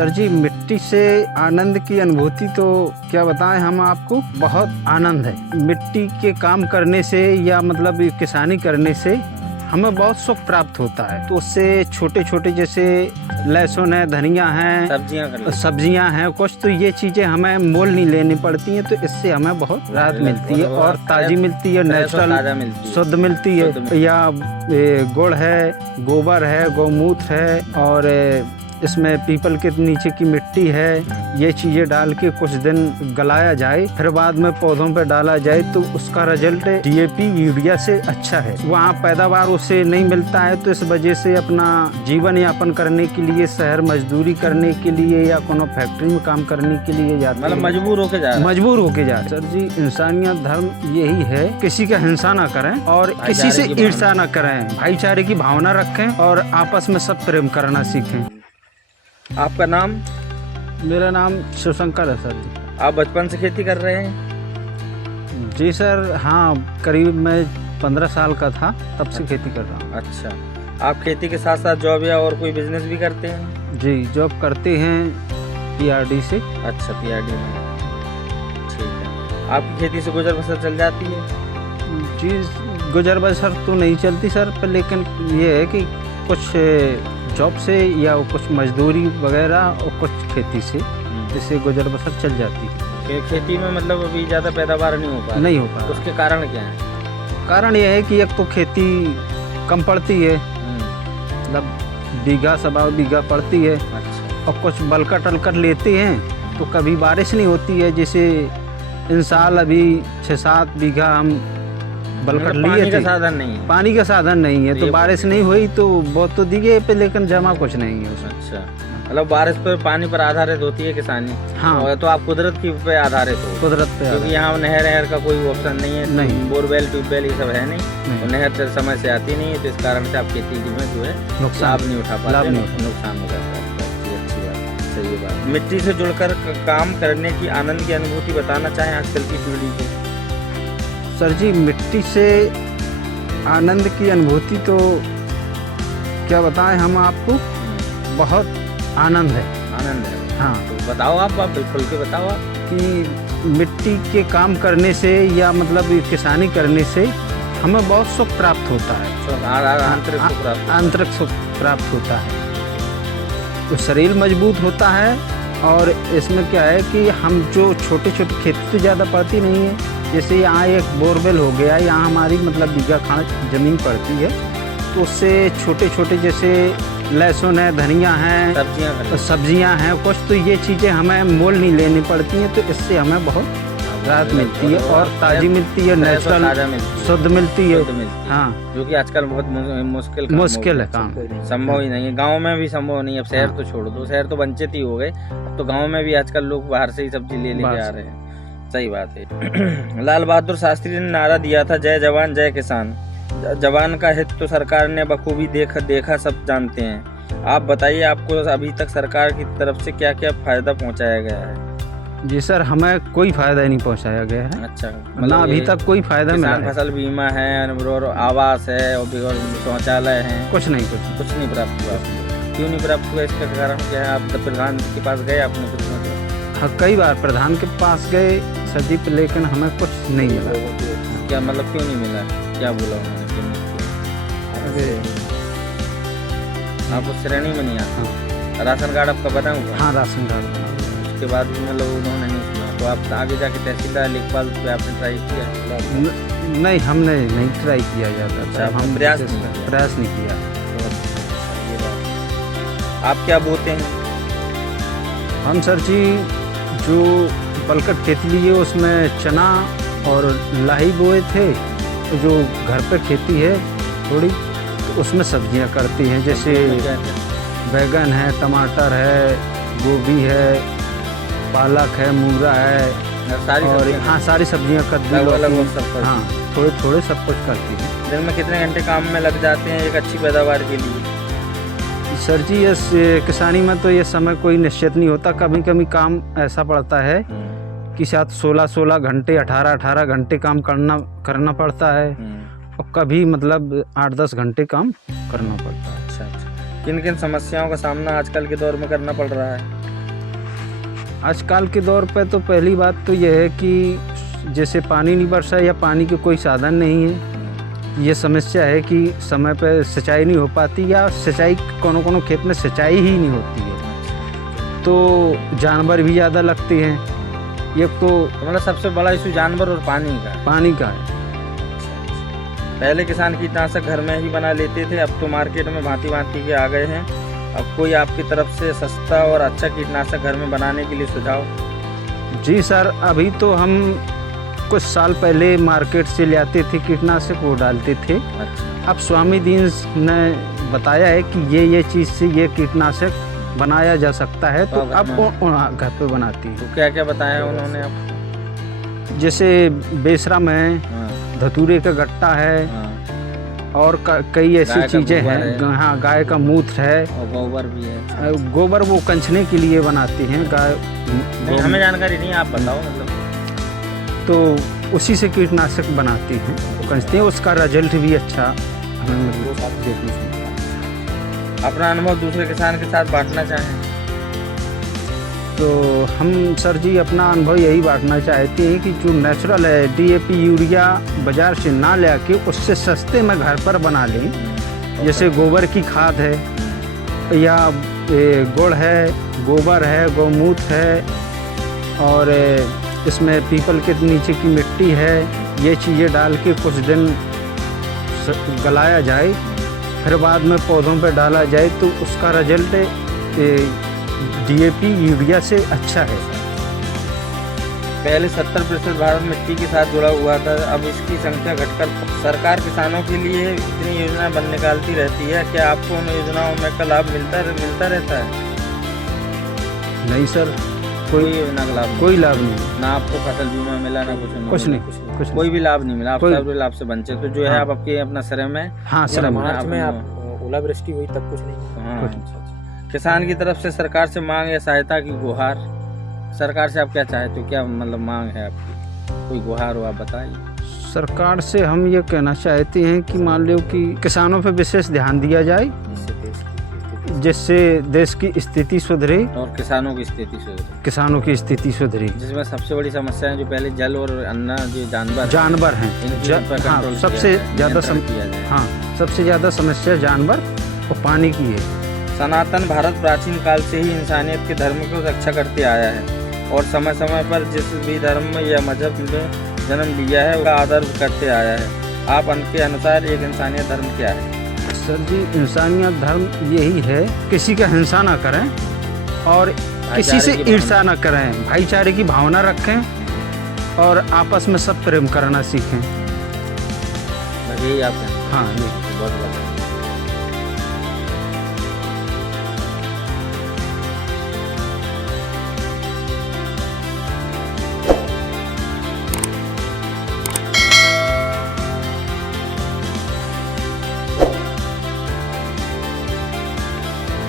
Sir जी, मिट्टी से आनंद की अनुभूति तो क्या बताएं हम आपको, बहुत आनंद है। मिट्टी के काम करने से या मतलब किसानी करने से हमें बहुत सुख प्राप्त होता है। तो उससे छोटे छोटे जैसे लहसुन है, धनिया है, सब्जियां हैं कुछ, तो ये चीजें हमें मोल नहीं लेनी पड़ती हैं। तो इससे हमें बहुत राहत मिलती है और ताजी मिलती है, नेचुरल शुद्ध मिलती है। या गुड़ है, गोबर है, गौमूत्र है और इसमें पीपल के नीचे की मिट्टी है। ये चीज़ें डाल के कुछ दिन गलाया जाए, फिर बाद में पौधों पे डाला जाए तो उसका रिजल्ट DAP यूरिया से अच्छा है। वहाँ पैदावार उसे नहीं मिलता है, तो इस वजह से अपना जीवन यापन करने के लिए शहर मजदूरी करने के लिए या कोनो फैक्ट्री में काम करने के लिए जाते, मतलब मजबूर होके जा। सर जी, इंसानियत धर्म यही है, किसी का हिंसा ना करें और किसी से ईर्ष्या ना करें, भाईचारे की भावना रखें और आपस में सब प्रेम करना सीखें। आपका नाम? मेरा नाम शिवशंकर है सर जी। आप बचपन से खेती कर रहे हैं? जी सर, हाँ, करीब मैं 15 साल का था तब से खेती कर रहा हूँ। अच्छा, आप खेती के साथ साथ जॉब या और कोई बिजनेस भी करते हैं? जी, जॉब करते हैं PRD से। अच्छा, PRD में, ठीक है। आपकी खेती से गुजर बसर चल जाती है? जी, गुजर बसर तो नहीं चलती सर, पर लेकिन ये है कि कुछ जॉब से या कुछ मजदूरी वगैरह और कुछ खेती से इससे गुजर बसर चल जाती है। खेती में मतलब अभी ज़्यादा पैदावार नहीं हो पा। उसके कारण क्या है? कारण यह है कि एक तो खेती कम पड़ती है, मतलब बीघा सवा बीघा पड़ती है। अच्छा। और कुछ बलकर टलकर लेते हैं तो कभी बारिश नहीं होती है। जैसे इन साल अभी 6-7 बीघा हम बलकर लिए थे, पानी का साधन नहीं है, तो बारिश नहीं हुई तो बहुत तो दिए पे, लेकिन जमा कुछ नहीं है उसमें। अच्छा, मतलब बारिश पर पानी पर आधारित होती है किसानी। हाँ, तो आप कुदरत की पे आधारित हो? कुदरत पे, क्योंकि यहाँ नहर का कोई ऑप्शन नहीं है, नहीं, बोरवेल ट्यूबवेल ये सब है नहीं। और नहर समय से आती नहीं है, तो इस कारण से आप खेती में जो है लाभ नहीं उठा पाते, नुकसान हो जाता है। अच्छी बात, सही बात। मिट्टी से जुड़कर काम करने की आनंद की अनुभूति बताना चाहें आजकल की पीढ़ी को? सर जी, मिट्टी से आनंद की अनुभूति तो क्या बताएं हम आपको, बहुत आनंद है। हाँ, तो बताओ आप बिल्कुल के बताओ आप कि मिट्टी के काम करने से या मतलब किसानी करने से हमें बहुत सुख प्राप्त होता है, आंतरिक सुख प्राप्त होता है। तो शरीर मजबूत होता है। और इसमें क्या है कि हम जो छोटे छोटे खेती तो ज़्यादा पड़ती नहीं है। जैसे यहाँ एक बोरवेल हो गया, यहाँ हमारी मतलब बीघा खान ज़मीन पड़ती है, तो उससे छोटे छोटे जैसे लहसुन है, धनिया है, सब्जियां हैं कुछ, तो ये चीज़ें हमें मोल नहीं लेनी पड़ती हैं। तो इससे हमें बहुत राहत मिलती है और ताज़ी मिलती है, नेचुरल शुद्ध मिलती है। हाँ, जो कि आजकल बहुत मुश्किल है काम, संभव ही नहीं है। गांव में भी संभव नहीं है। अब शहर तो छोड़ दो, शहर तो वंचित ही हो गए। अब तो गांव में भी आजकल लोग बाहर से ही सब्जी ले लेके आ रहे हैं। सही बात है। लाल बहादुर शास्त्री ने नारा दिया था, जय जवान जय किसान। जवान का हित तो सरकार ने बखूबी देखा सब जानते हैं। आप बताइए, आपको अभी तक सरकार की तरफ से क्या क्या फायदा पहुंचाया गया है? जी सर, हमें कोई फायदा नहीं पहुंचाया गया है। अच्छा, मतलब अभी तक कोई फायदा मिला है? फसल बीमा है और आवास है और शौचालय है, कुछ नहीं प्राप्त हुआ। क्यों नहीं प्राप्त हुआ? इसका कारण क्या है? आप प्रधान के पास गए आपने कुछ? हाँ, कई बार प्रधान के पास गए सर जी, लेकिन हमें कुछ नहीं मिला। क्या मतलब क्यों नहीं मिला? क्या बोला उन्होंने? क्यों नहीं किया? आपको श्रेणी में नहीं आता? हाँ। राशन कार्ड आपका बना हुआ? हाँ, राशन कार्ड। उसके बाद भी मतलब उन्होंने नहीं सुना, तो आप आगे जाके तहसीलदार लेखपाल पे आपने ट्राई किया? नहीं, हमने नहीं ट्राई किया जाता। अच्छा, हम प्रयास नहीं किया। आप क्या बोते हैं? हम सर जी जो बलकर खेती लिए उसमें चना और लाही बोए थे। तो जो घर पे खेती है थोड़ी, तो उसमें सब्जियां करती हैं, जैसे बैगन है, टमाटर है, गोभी है, पालक है, मूंगा है, और हाँ, सारी सब्जियां कद्दू, हाँ, थोड़े थोड़े सब कुछ करती हैं। दिन में कितने घंटे काम में लग जाते हैं एक अच्छी पैदावार के लिए? सर जी, इस किसानी में तो ये समय कोई निश्चित नहीं होता। कभी कभी काम ऐसा पड़ता है कि शायद 16 घंटे, 18 घंटे काम करना पड़ता है, और कभी मतलब 8-10 घंटे काम करना पड़ता है। अच्छा, किन किन समस्याओं का सामना आजकल के दौर में करना पड़ रहा है? आजकल के दौर पे तो पहली बात तो यह है कि जैसे पानी नहीं बरसा या पानी के कोई साधन नहीं है, ये समस्या है कि समय पे सिंचाई नहीं हो पाती या सिंचाई कोनो खेत में सिंचाई ही नहीं होती है, तो जानवर भी ज़्यादा लगते हैं। ये तो मतलब सबसे बड़ा इशू जानवर और पानी का है। पहले किसान कीटनाशक घर में ही बना लेते थे, अब तो मार्केट में भांति भांति के आ गए हैं। अब कोई आपकी तरफ से सस्ता और अच्छा कीटनाशक घर में बनाने के लिए सुझाव? जी सर, अभी तो हम कुछ साल पहले मार्केट से ले आते थे कीटनाशक, वो डालते थे। अच्छा। अब स्वामी दीन ने बताया है कि ये चीज़ से ये कीटनाशक बनाया जा सकता है, तो अब घर पे बनाती है। तो क्या क्या बताया उन्होंने आपको? जैसे बेसरम है, धतूरे का गट्टा है, और कई ऐसी चीज़ें हैं। हाँ, गाय का मूत्र है और गोबर भी है। गोबर वो कंचने के लिए बनाती हैं गाय। हमें जानकारी नहीं, आप बताओ। मतलब तो उसी से कीटनाशक बनाती हैं, वो कंचते हैं, उसका रिजल्ट भी अच्छा हमें देखने को। अपना अनुभव दूसरे किसान के साथ बांटना चाहें तो हम सर जी अपना अनुभव यही बांटना चाहते हैं कि जो नेचुरल है, DAP यूरिया बाज़ार से ना ले आके उससे सस्ते में घर पर बना लें। जैसे गोबर की खाद है, या गुड़ है, गोबर है, गौमूत्र है, और इसमें पीपल के नीचे की मिट्टी है, ये चीज़ें डाल के कुछ दिन गलाया जाए, फिर बाद में पौधों पे डाला जाए, तो उसका रिजल्ट DAP यूरिया से अच्छा है। पहले 70% भारत मिट्टी के साथ जुड़ा हुआ था, अब इसकी संख्या घटकर सरकार किसानों के लिए इतनी योजना निकालती रहती है। क्या आपको उन योजनाओं में का लाभ मिलता रहता है? नहीं सर, कोई योजना का लाभ? कोई लाभ नहीं। ना आपको फसल बीमा मिला, ना कुछ नहीं, कोई भी लाभ नहीं मिला। आप सब लाभ से वंचित। तो जो है आप आपके अपना श्रम में। हाँ, श्रम में आप ओलावृष्टि हुई तब कुछ नहीं। हाँ। किसान की तरफ से सरकार से मांग या सहायता की गुहार? सरकार से आप क्या चाहते हो, क्या मतलब मांग है आपकी? कोई गुहार हो आप बताइए। सरकार से हम ये कहना चाहते हैं कि मान लो कि किसानों पे विशेष ध्यान दिया जाए, जिससे देश की स्थिति सुधरे और किसानों की स्थिति सुधरे। जिसमें सबसे बड़ी समस्या है जो पहले जल और अन्न, जो जानवर हैं, हाँ, सबसे ज़्यादा समस्या जानवर और पानी की है। सनातन भारत प्राचीन काल से ही इंसानियत के धर्म को रक्षा करते आया है और समय समय पर जिस भी धर्म या मजहब में जन्म लिया है उसका आदर करते आया है। आप उनके अनुसार एक इंसानियत धर्म क्या है? सर जी, इंसानियत धर्म यही है, किसी का हिंसा ना करें और किसी से ईर्ष्या ना करें, भाईचारे की भावना रखें और आपस में सब प्रेम करना सीखें। यही आप? हाँ, बहुत